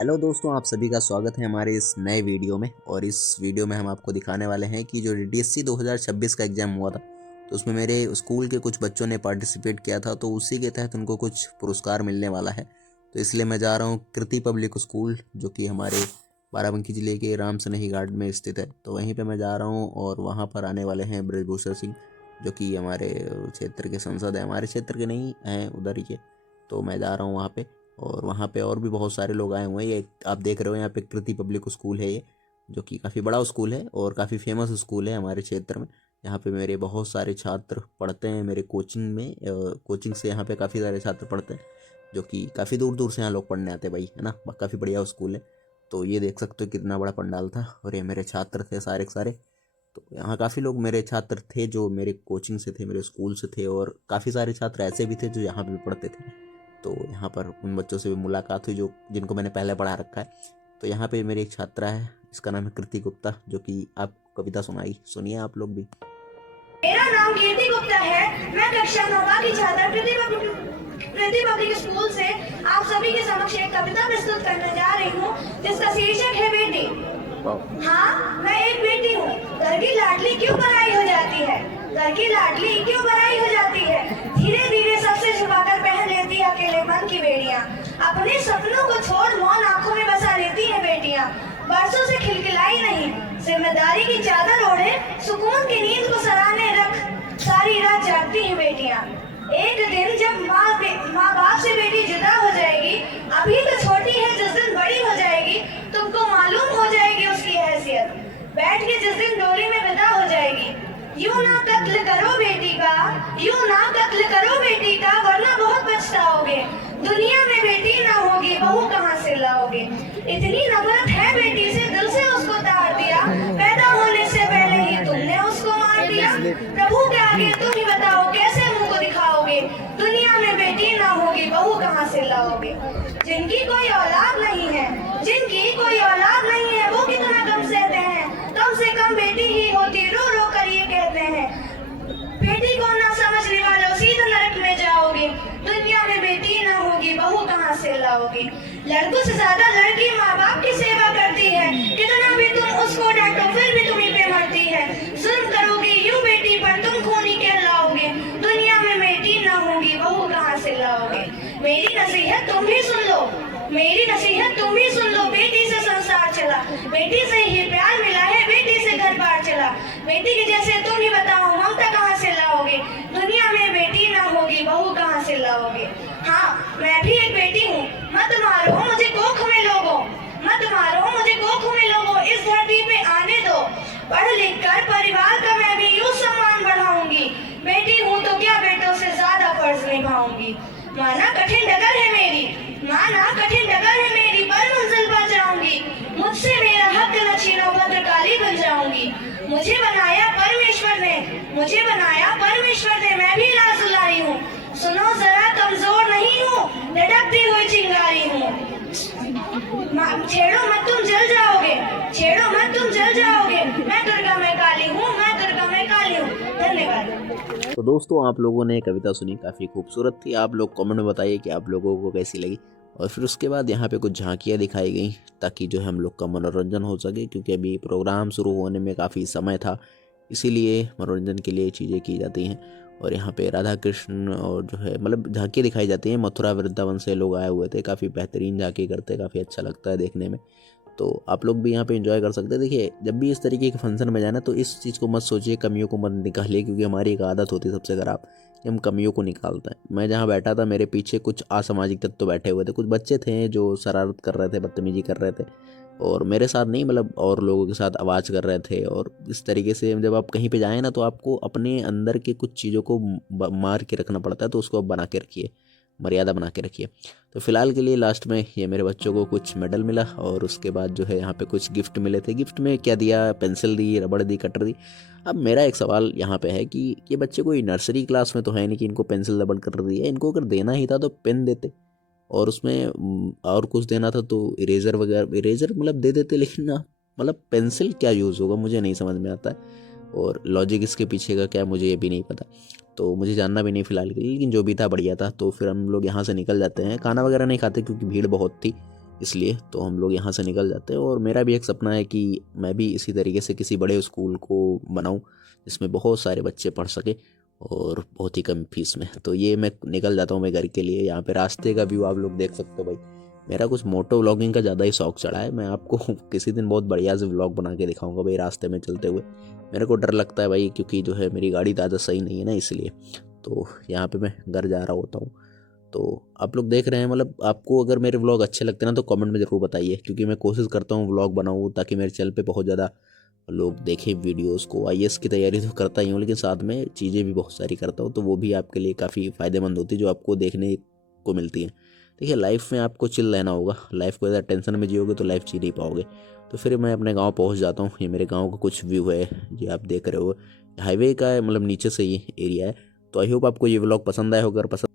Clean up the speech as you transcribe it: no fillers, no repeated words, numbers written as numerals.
Hello दोस्तों, आप सभी का स्वागत है हमारे इस नए वीडियो में। और इस वीडियो में हम आपको दिखाने वाले हैं कि जो डीएससी 2026 का एग्ज़ाम हुआ था, तो उसमें मेरे स्कूल के कुछ बच्चों ने पार्टिसिपेट किया था, तो उसी के तहत उनको कुछ पुरस्कार मिलने वाला है। तो इसलिए मैं जा रहा हूँ कृति पब्लिक स्कूल, जो कि हमारे बाराबंकी ज़िले के राम सनेही घाट में स्थित है। तो वहीं पर मैं जा रहा हूँ और वहाँ पर आने वाले हैं ब्रजभूषण सिंह, जो कि हमारे क्षेत्र के सांसद हैं। हमारे क्षेत्र के नहीं हैं, उधर ही के। तो मैं जा रहा हूँ वहाँ पे, और वहाँ पे और भी बहुत सारे लोग आए हुए हैं। ये आप देख रहे हो, यहाँ पे कृति पब्लिक स्कूल है ये, जो कि काफ़ी बड़ा स्कूल है और काफ़ी फेमस स्कूल है हमारे क्षेत्र में। यहाँ पे मेरे बहुत सारे छात्र पढ़ते हैं मेरे कोचिंग में। कोचिंग से यहाँ पे काफ़ी सारे छात्र पढ़ते हैं, जो कि काफ़ी दूर दूर से यहाँ लोग पढ़ने आते हैं भाई, है ना। काफ़ी बढ़िया स्कूल है। तो ये देख सकते हो कितना बड़ा पंडाल था, और ये मेरे छात्र थे सारे के सारे। तो यहाँ काफ़ी लोग मेरे छात्र थे जो मेरे कोचिंग से थे, मेरे स्कूल से थे, और काफ़ी सारे छात्र ऐसे भी थे जो यहाँ पे भी पढ़ते थे। तो यहाँ पर उन बच्चों से भी मुलाकात हुई जो जिनको मैंने पहले पढ़ा रखा है। तो यहाँ पे मेरी एक छात्रा है, इसका नाम है कृति गुप्ता, जो कि आप कविता सुनिए आप लोग भी। मेरा नाम कीर्ति गुप्ता है। मैं कक्षा 9 की छात्रा कृति पब्लिक स्कूल से आप सभी के समक्ष एक कविता प्रस्तुत करने जा रही हूँ, जिसका शीर्षक है बेटी। हाँ, मैं एक बेटी हूँ। घर की लाडली क्यों पराई हो जाती है? घर की लाडली क्यों पराई हो जाती है? धीरे धीरे सबसे छुपाकर पहन लेती है अकेले मन की बेड़ियाँ। अपने सपनों को छोड़ मौन आंखों में बसा लेती है बेटियाँ। बरसों से खिलखिलाई नहीं, जिम्मेदारी की चादर ओढ़े सुकून की नींद को सराहने रख सारी रात जागती हैं बेटियां। एक दिन जब माँ बाप से बेटी जुदा हो जाएगी, अभी तो छोटी है, जिस दिन बड़ी हो जाएगी तुमको मालूम हो जाएगी उसकी हैसियत। बैठ के जिस दिन डोली में विदा हो जाएगी। यूं ना कत्ल करो बेटी का, यूं ना कत्ल करो बेटी का, वरना बहुत पछताओगे। दुनिया में बेटी ना होगी, बहू कहाँ से लाओगे? इतनी नफरत है बेटी से, दिल से उसको तार दिया। पैदा होने से पहले ही तुमने उसको मार दिया। प्रभु के आगे तुम ही बताओ, कैसे मुंह को दिखाओगे? दुनिया में बेटी ना होगी, बहू कहाँ से लाओगे? जिनकी कोई औलाद नहीं है, जिनकी कोई औलाद नहीं है, वो कितना कम सहते हैं। कम से कम बेटी ही होती, रो रो कर ये कहते हैं। बेटी को ना समझने वालों, सीधा नरक में जाओगे। दुनिया में बेटी ना होगी, बहू कहाँ से लाओगे? लड़कों से ज्यादा लड़की माँ बाप की सेवा करती है। कितना भी तुम उसको डांटो, फिर भी तुम्हीं पे मरती है। जुल्म करोगे यूं बेटी पर, तुम खूनी कहलाओगे। दुनिया में बेटी ना होगी, बहू कहाँ से लाओगे? मेरी नसीहत तुम भी सुन लो, मेरी नसीहत तुम भी सुन लो। बेटी से संसार चला, बेटी से ही प्यार मिला है, बेटी से घर बार चला। बेटी के जैसे तुम ही बताओ, ममता कहाँ से लाओगे? दुनिया में बेटी ना होगी, बहू कहाँ से लाओगे? हाँ, मैं भी एक बेटी हूँ। मत मारो मुझे कोख में लोगों, मत मारो मुझे कोख में लोगों। इस धरती पे आने दो, पढ़ लिख कर परिवार का मैं भी यूं सम्मान बढ़ाऊंगी। बेटी हूँ तो क्या बेटों से ज्यादा फर्ज निभाऊंगी। माना कठिन डगर है मेरी, माना कठिन डगर है मेरी, पर मंजिल पर जाऊंगी। मुझसे मेरा हक न छीनो, भद्रकाली बन जाऊंगी। मुझे बनाया परमेश्वर ने, मुझे बनाया परमेश्वर ने, मैं भी लाजलाई हूँ। सुनो जरा, कमजोर नहीं हूँ, लटकती हुई चिंगारी हूँ। छेड़ो मत तुम जल जाओगे, छेड़ो मत तुम जल जाओगे। मैं दुर्गा में काली हूँ, मैं दुर्गा में काली हूँ। धन्यवाद। तो दोस्तों, आप लोगों ने कविता सुनी, काफ़ी खूबसूरत थी। आप लोग कमेंट में बताइए कि आप लोगों को कैसी लगी। और फिर उसके बाद यहाँ पे कुछ झांकियाँ दिखाई गई, ताकि जो है हम लोग का मनोरंजन हो सके, क्योंकि अभी प्रोग्राम शुरू होने में काफ़ी समय था, इसीलिए मनोरंजन के लिए चीज़ें की जाती हैं। और यहाँ पे राधा कृष्ण और जो है मतलब झांकी दिखाई जाती हैं। मथुरा वृंदावन से लोग आए हुए थे, काफ़ी बेहतरीन झांकी करते, काफ़ी अच्छा लगता है देखने में। तो आप लोग भी यहाँ पे एंजॉय कर सकते हैं। देखिए, जब भी इस तरीके के फंक्शन में जाना, तो इस चीज़ को मत सोचिए, कमियों को मत निकालिए, क्योंकि हमारी एक आदत होती है सबसे ख़राब कि हम कमियों को निकालते हैं। मैं जहाँ बैठा था, मेरे पीछे कुछ असामाजिक तत्व बैठे हुए थे, कुछ बच्चे थे जो शरारत कर रहे थे, बदतमीजी कर रहे थे, और मेरे साथ नहीं, मतलब और लोगों के साथ आवाज़ कर रहे थे। और इस तरीके से जब आप कहीं पे जाएँ ना, तो आपको अपने अंदर के कुछ चीज़ों को मार के रखना पड़ता है, तो उसको आप बना के रखिए, मर्यादा बना के रखिए। तो फिलहाल के लिए लास्ट में ये मेरे बच्चों को कुछ मेडल मिला, और उसके बाद जो है यहाँ पे कुछ गिफ्ट मिले थे। गिफ्ट में क्या दिया? पेंसिल दी, रबड़ दी, कटर दी। अब मेरा एक सवाल यहाँ पे है कि ये बच्चे कोई नर्सरी क्लास में तो है नहीं कि इनको पेंसिल रबड़ कटर दी है। इनको अगर देना ही था तो पेन देते, और उसमें और कुछ देना था तो इरेजर वगैरह, इरेजर मतलब दे देते, लेकिन ना मतलब पेंसिल क्या यूज़ होगा मुझे नहीं समझ में आता है। और लॉजिक इसके पीछे का क्या, मुझे ये भी नहीं पता। तो मुझे जानना भी नहीं फ़िलहाल के लिए, लेकिन जो भी था बढ़िया था। तो फिर हम लोग यहाँ से निकल जाते हैं, खाना वगैरह नहीं खाते क्योंकि भीड़ बहुत थी। इसलिए तो हम लोग यहाँ से निकल जाते हैं। और मेरा भी एक सपना है कि मैं भी इसी तरीके से किसी बड़े स्कूल को बनाऊँ जिसमें बहुत सारे बच्चे पढ़ सके और बहुत ही कम फीस में। तो ये मैं निकल जाता हूँ मैं घर के लिए। यहाँ पे रास्ते का व्यू आप लोग देख सकते हो भाई। मेरा कुछ मोटो व्लॉगिंग का ज़्यादा ही शौक चढ़ा है। मैं आपको किसी दिन बहुत बढ़िया से व्लॉग बना के दिखाऊंगा भाई रास्ते में चलते हुए। मेरे को डर लगता है भाई क्योंकि जो है मेरी गाड़ी ज़्यादा सही नहीं है ना, इसलिए। तो यहाँ पे मैं घर जा रहा होता हूँ। तो आप लोग देख रहे हैं, मतलब आपको अगर मेरे व्लॉग अच्छे लगते हैं ना तो कमेंट में ज़रूर बताइए, क्योंकि मैं कोशिश करता हूँ व्लॉग बनाऊँ ताकि मेरे चैनल पे बहुत ज़्यादा लोग देखें वीडियोस को। आईएएस की तैयारी तो करता ही हूँ, लेकिन साथ में चीज़ें भी बहुत सारी करता हूँ, तो वो भी आपके लिए काफ़ी फ़ायदेमंद होती है जो आपको देखने को मिलती हैं। देखिए, लाइफ में आपको चिल रहना होगा। लाइफ को ज़्यादा टेंशन में जियोगे तो लाइफ जी नहीं पाओगे। तो फिर मैं अपने गाँव पहुँच जाता हूँ। ये मेरे गाँव का कुछ व्यू है, ये आप देख रहे हो। हाईवे का मतलब नीचे से ये एरिया है। तो आई होप आपको ये व्लॉग पसंद आया होगा। अगर पसंद